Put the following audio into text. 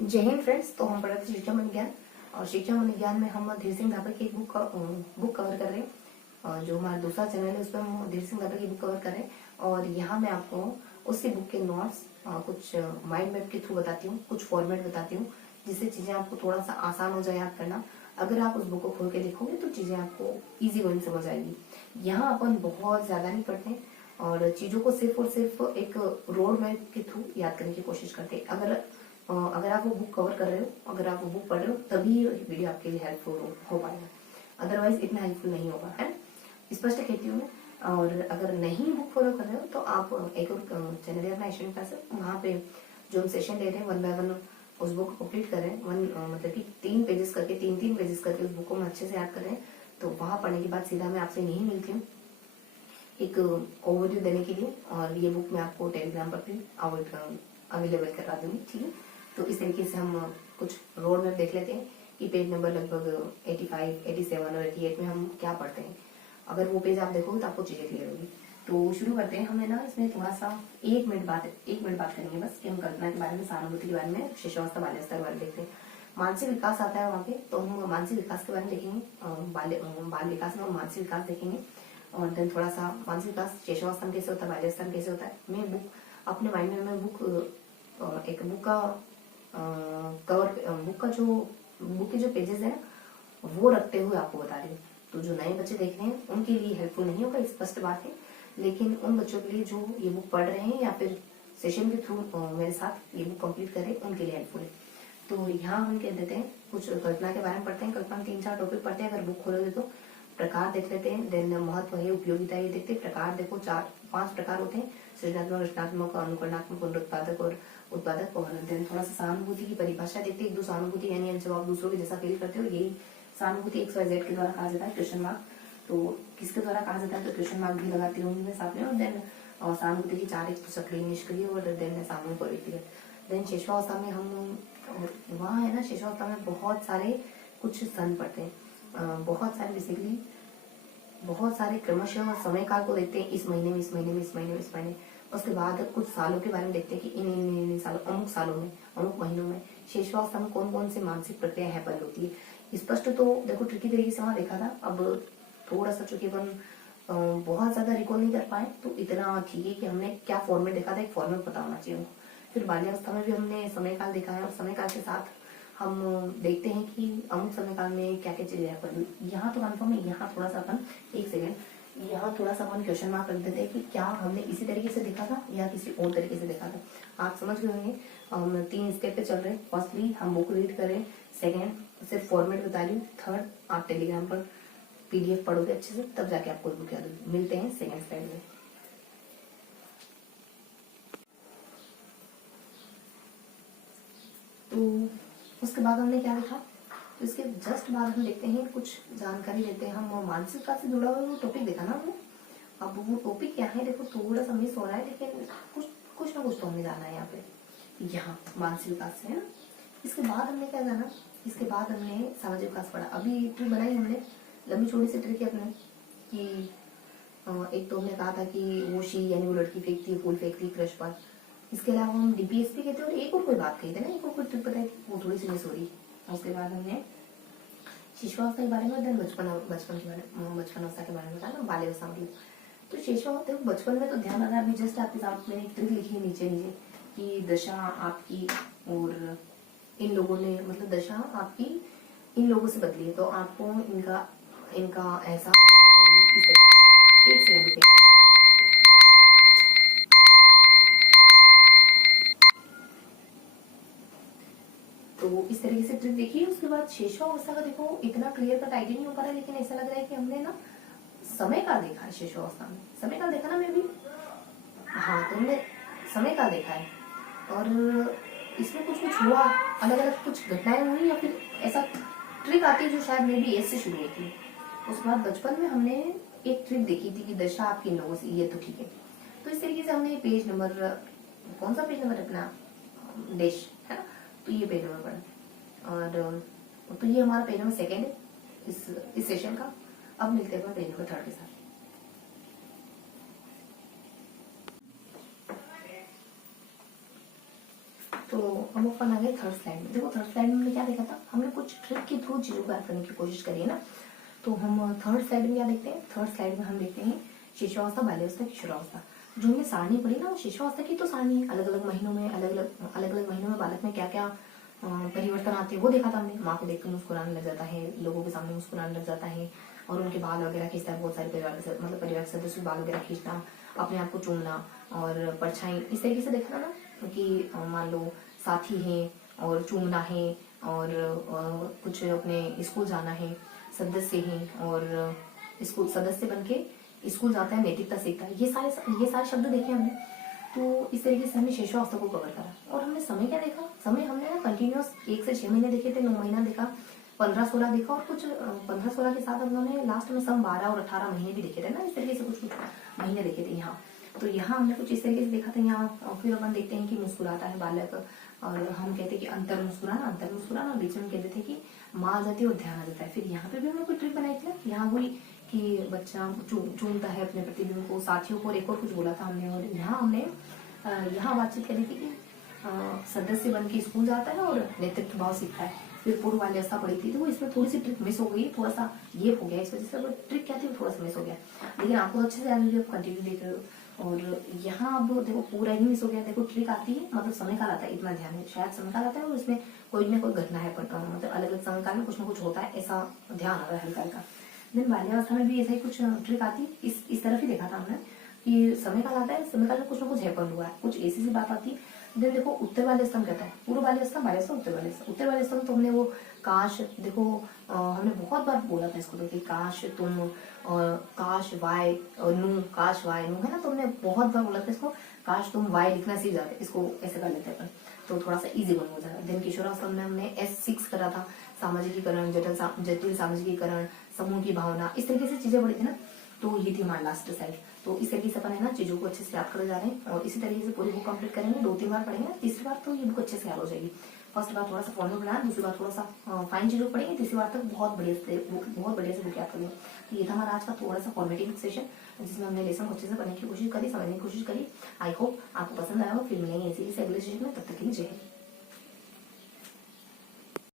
जय हिंद फ्रेंड्स। तो हम पढ़ रहे थे शिक्षा मन ज्ञान, और शिक्षा मन ज्ञान में हम धीर सिंह धाबे की एक बुक कवर कर रहे हैं। जो हमारा दूसरा चैनल है उसमें हम धीर सिंह धाबे की बुक कवर कर रहे हैं। और यहाँ मैं आपको उसी बुक के नोट्स कुछ माइंड मैप के थ्रू बताती हूँ, कुछ फॉर्मेट बताती हूँ, जिससे चीजें आपको थोड़ा सा आसान हो जाए याद करना। अगर आप उस बुक को खोल के देखोगे तो चीजें आपको इजी गोइंग समझ आएगी। यहाँ अपन बहुत ज्यादा नहीं पढ़ते और चीजों को सिर्फ और सिर्फ एक रोड मैप के थ्रू याद करने की कोशिश करते हैं। अगर आप वो बुक कवर कर रहे हो, अगर आप वो बुक पढ़ रहे हो, तभी वीडियो आपके लिए हेल्पफुल हो पाएगा, अदरवाइज इतना हेल्पफुल नहीं होगा, है। स्पष्ट कहती हूँ मैं। और अगर नहीं बुक फॉलो कर रहे हो तो आप एक और चैनल है अपना एशियन क्लास, वहाँ पे जो हम सेशन ले रहे हैं 1 बाय 1 उस बुक को कंप्लीट कर रहे हैं। मतलब कि 3 पेजेस करके, 3 पेजेस करके उस बुक को हम अच्छे से याद कर रहे हैं। तो वहां पढ़ने के बाद सीधा मैं आपसे नहीं मिलती हूँ एक ओवरव्यू देने के लिए, और ये बुक मैं आपको टेलीग्राम पर भी अवेलेबल करवा दूंगी, ठीक है। तो इस तरीके से हम कुछ रोड मैप देख लेते हैं कि पेज नंबर लगभग 85, 87 और 88 में हम क्या पढ़ते हैं। अगर वो पेज आप देखोगे तो आपको चीजें क्लियर होगी। तो शुरू करते हैं। हमें ना इसमें थोड़ा सा 1 मिनट बात करेंगे बस, कि हम कल्पना के बारे में, सहानुभूति के बारे में, शिशुअवस्था बाल्यावस्था के बारे में देखते हैं। मानसिक विकास आता है वहाँ पे, तो हम मानसिक विकास के बारे में देखेंगे। बाल विकास में हम मानसिक विकास देखेंगे, और देन थोड़ा सा मानसिक विकास शिशुअवस्था में कैसे होता है, बाल्यावस्था में कैसे होता है। मैं बुक अपने माइंड में, मैं एक बुक का बुक के जो पेजेस है ना, वो रखते हुए आपको बता रही हूँ। तो जो नए बच्चे देख रहे हैं उनके लिए हेल्पफुल नहीं होगा, स्पष्ट बात है। लेकिन उन बच्चों के लिए जो ये बुक पढ़ रहे हैं या फिर सेशन के थ्रू मेरे साथ ये बुक कंप्लीट कर रहे हैं, उनके लिए हेल्पफुल है। तो यहाँ हम कह देते हैं, कुछ कल्पना के बारे में पढ़ते हैं। कल्पना में 3-4 टॉपिक पढ़ते हैं। अगर बुक खोलोगे तो प्रकार देख लेते हैं, देन महत्व है, उपयोगिता ये देखते हैं। प्रकार देखो, 4-5 प्रकार होते हैं: सृजनात्मक, रचनात्मक, अनुकरणात्मक, पुनरुत्पादक और उत्पादक। और देन थोड़ा सा सहानुभूति की परिभाषा देखते हैं। एक दो सहानुभूति यानी जब आप दूसरों के जैसा फील करते हो, यही सहानुभूति XYZ के द्वारा कहा जाता है, क्वेश्चन मार्क। तो किसके द्वारा कहा जाता है, तो क्वेश्चन मार्क भी लगाती रहूंगी मैं साथ में। और देन सहानुभूति की 4: एक तो सक्रिय, निष्क्रिय, और देन सामूहिक और व्यक्तिगत। देन शिशुअवस्था में हम वहाँ है ना, शिशुअवस्था में बहुत सारे कुछ सन पढ़ते हैं, बहुत सारे, बेसिकली बहुत सारे क्रमशः समय काल को देखते हैं। इस महीने में, इस महीने में, इस महीने में, इस महीने। उसके बाद कुछ सालों के बारे में देखते हैं कि इन सालों, अमुक सालों में, अमुक महीनों में शिशुअवस्था में कौन कौन सी मानसिक प्रक्रिया है पल होती है। स्पष्ट तो देखो ट्रिकी तरीके से वहां देखा था। अब थोड़ा सा चूंकि अपन बहुत ज्यादा रिकॉल नहीं कर पाए, तो इतना ठीक है कि हमने क्या फॉर्मेट देखा था, एक फॉर्मेट पता होना चाहिए। फिर बाल्यावस्था में भी हमने समय काल देखा है, और समय काल के साथ हम देखते हैं कि अमुक समय काल में क्या क्या चीजें हैं। पर यहाँ तो कन्फर्म है। यहाँ थोड़ा सा अपन, एक सेकेंड, यहाँ थोड़ा सा अपन क्वेश्चन मार्क रख देते हैं कि क्या हमने इसी तरीके से देखा था या किसी और तरीके से देखा था। आप समझ गए होंगे। हम 3 स्टेप पे चल रहे हैं। फर्स्टली हम बुक रीड करें, सेकेंड सिर्फ फॉर्मेट बता रही हूँ, थर्ड आप टेलीग्राम पर PDF पढ़ोगे अच्छे से, तब जाके आपको बुक याद होगी। मिलते हैं सेकेंड स्लाइड में। तो उसके बाद हमने क्या देखा, तो इसके जस्ट बाद हम देखते हैं, कुछ जानकारी लेते हैं। हम मानसिक विकास से जुड़ा हुआ टॉपिक देखा ना हमने। अब वो टॉपिक क्या है, देखो थोड़ा सा मिस हो रहा है, लेकिन कुछ ना कुछ तो हमें जाना है यहाँ पे। यहाँ मानसिक विकास है ना। इसके बाद हमने क्या जाना, इसके बाद हमने सामाजिक विकास पढ़ा। अभी ट्री बनाई हमने, लंबी चौड़ी सी ट्रिक है अपने, कि एक तो हमने कहा था कि वो शी यानी वो लड़की फेंकती है, फूल फेंकती है क्रश पर। इसके अलावा हम DPSP कहते हैं, और एक और कोई बात कही थी ना, एक और कोई ट्रिक बताई, वो थोड़ी सी मिस हो रही। उसके बाद हमने शिशुअवस्था के बारे में, देन बचपन अवस्था के बारे में बताया ना, बाल्यावस्था मतलब। तो शिशुअवस्था बचपन में तो ध्यान रखना। अभी जस्ट आपके साथ मैंने एक ट्रिक लिखी है नीचे कि दशा आपकी और इन लोगों ने, मतलब दशा आपकी इन लोगों से बदली है, तो आपको इनका इनका एहसास होना चाहिए। एक सेकंड रुकिए। तो इस तरीके से ट्रिक देखिए। उसके बाद शिशुअवस्था का देखो इतना क्लियर कट आइडिया नहीं हो पा रहा है, लेकिन ऐसा लग रहा है कि हमने ना समय काल देखा है शिशुअवस्था में। समय काल देखा ना मैं भी, हाँ, तो हमने समय काल देखा है। और इसमें कुछ कुछ हुआ, अलग अलग कुछ घटनाएं हुई, या फिर ऐसा ट्रिक आती है जो शायद मे बी एस से शुरू होती है। उसके बाद बचपन में हमने एक ट्रिक देखी थी कि दशा आपकी इन लोगों से, ये तो ठीक है। तो इस तरीके से हमने पेज नंबर, कौन सा पेज नंबर अपना, देश है ना, तो ये पेज नंबर पढ़ा। और तो ये हमारा पेज नंबर 2 है इस सेशन का। अब मिलते हैं पेज नंबर 3 के साथ। तो हम अपन आ गए थर्ड स्लाइड में। देखो थर्ड स्लाइड में हमने क्या देखा था, हमने कुछ ट्रिक के थ्रू चीजों को याद करने की कोशिश करी है ना। तो हम थर्ड स्लाइड में क्या देखते हैं, थर्ड स्लाइड में हम देखते हैं शिशुअवस्था, बाल्यावस्था, किशोरावस्था। जो हमने सारणी पढ़ी ना वो शिशुअवस्था की तो सारणी है, अलग अलग महीनों में अलग अलग महीनों में बालक में क्या क्या परिवर्तन आते हैं वो देखा था हमने। माँ को देखकर मुस्कुराने लग जाता है, लोगों के सामने मुस्कुराने लग जाता है, और उनके बाल वगैरह खींचता है, बहुत सारे परिवार के सदस्य बाल वगैरह खींचना, अपने आप को चूमना और परछाई, इस तरीके से देखना ना कि मान लो साथी है और चूमना है, और कुछ अपने स्कूल जाना है, सदस्य हैं और स्कूल सदस्य बनके स्कूल जाता है, नैतिकता सीखता है, ये सारे शब्द देखे हमने। तो इस तरीके से हमने शिशुअवस्था को कवर करा। और हमने समय क्या देखा, समय हमने ना कंटिन्यूअस 1 से 6 महीने देखे थे, 9 महीना देखा, 15-16 देखा, और कुछ 15-16 के साथ हमने लास्ट में सम 12 और 18 महीने भी देखे थे ना, इस तरीके से कुछ महीने देखे थे यहाँ। तो यहाँ हमने कुछ इस तरीके से देखा था यहाँ। फिर अपन देखते हैं कि मुस्कुराता है बालक, और हम कहते हैं कि अंतर मुस्कुराना, बीच में कहते थे कि माँ आ जाती है और ध्यान आ जाता है। फिर यहाँ पे भी हमने कोई ट्रिक बनाई थी ना, यहाँ हुई कि बच्चा चूमता है अपने प्रतिबिंब को, साथियों को, और एक और कुछ बोला था हमने। और यहाँ हमने यहाँ बातचीत करी थी कि सदस्य बन के स्कूल जाता है और नेतृत्व भाव सीखता है। फिर पूर्व बाल्यावस्था पढ़ी थी, तो इसमें थोड़ी सी ट्रिक मिस हो गई, थोड़ा सा ये हो गया, इस वजह से वो ट्रिक क्या थी वो थोड़ा सा मिस हो गया। लेकिन आपको अच्छे से याद वीडियो कंटिन्यू देख रहे हो। और यहाँ अब देखो पूरा ही मिस हो गया। देखो ट्रिक आती है, मतलब समय काल आता है, इतना ध्यान है, शायद समय काल आता है और उसमें कोई ना कोई घटना है, मतलब अलग अलग समय काल में कुछ ना कुछ होता है, ऐसा ध्यान आ रहा है हल्का हल्का। देन बाल्यावस्था में भी ऐसा ही कुछ ट्रिक आती है, इस तरफ ही देखा था हमने कि समय काल आता है, समय काल में कुछ ना कुछ हैपन हुआ है, कुछ ऐसी सी बात आती है। देन देखो उत्तर बाल्यावस्था में कहता है पूर्व बाल्यावस्था, बाल्यावस्था, उत्तर बाल्यावस्था। उत्तर बाल्यावस्था में तो हमने वो काश, देखो हमने बहुत बार बोला था इसको, तो कि काश तुम, काश वाय और नू, काश वाय नू है ना, तो हमने बहुत बार बोला था इसको, काश तुम वाय लिखना सीख जाते, इसको ऐसे कर लेते हैं तो थोड़ा सा इजी बन हो जाएगा। देन किशोरावस्था में हमने S6 करा था, सामाजिकीकरण, जटिल सामाजिकीकरण, समूह की भावना, इस तरीके से चीजें पढ़ी थी ना। तो ये थी हमारी लास्ट साइड। तो इस तरीके से अपन है ना चीजों को अच्छे से याद करते जा रहे हैं, और इसी तरीके से पूरी बुक कंप्लीट करेंगे, 2-3 बार पढ़ेंगे, तीसरी बार तो ये बुक अच्छे से याद हो जाएगी। फर्स्ट बार थोड़ा सा फॉर्मूला बनाया, दूसरी बार थोड़ा सा फाइन चीजों को पढ़ेंगे, तीसरी बार तक बहुत बढ़िया से बुक याद करेंगे। तो ये था हमारा आज का थोड़ा सा फॉर्मेटिंग सेशन, जिसमें हमने लेसन अच्छे से पढ़ने की कोशिश करी, समझने की कोशिश करी। आई होप आपको पसंद आया हो। फिर मिलेंगे इसी अगले सेशन में, तब तक के लिए जय हिंद।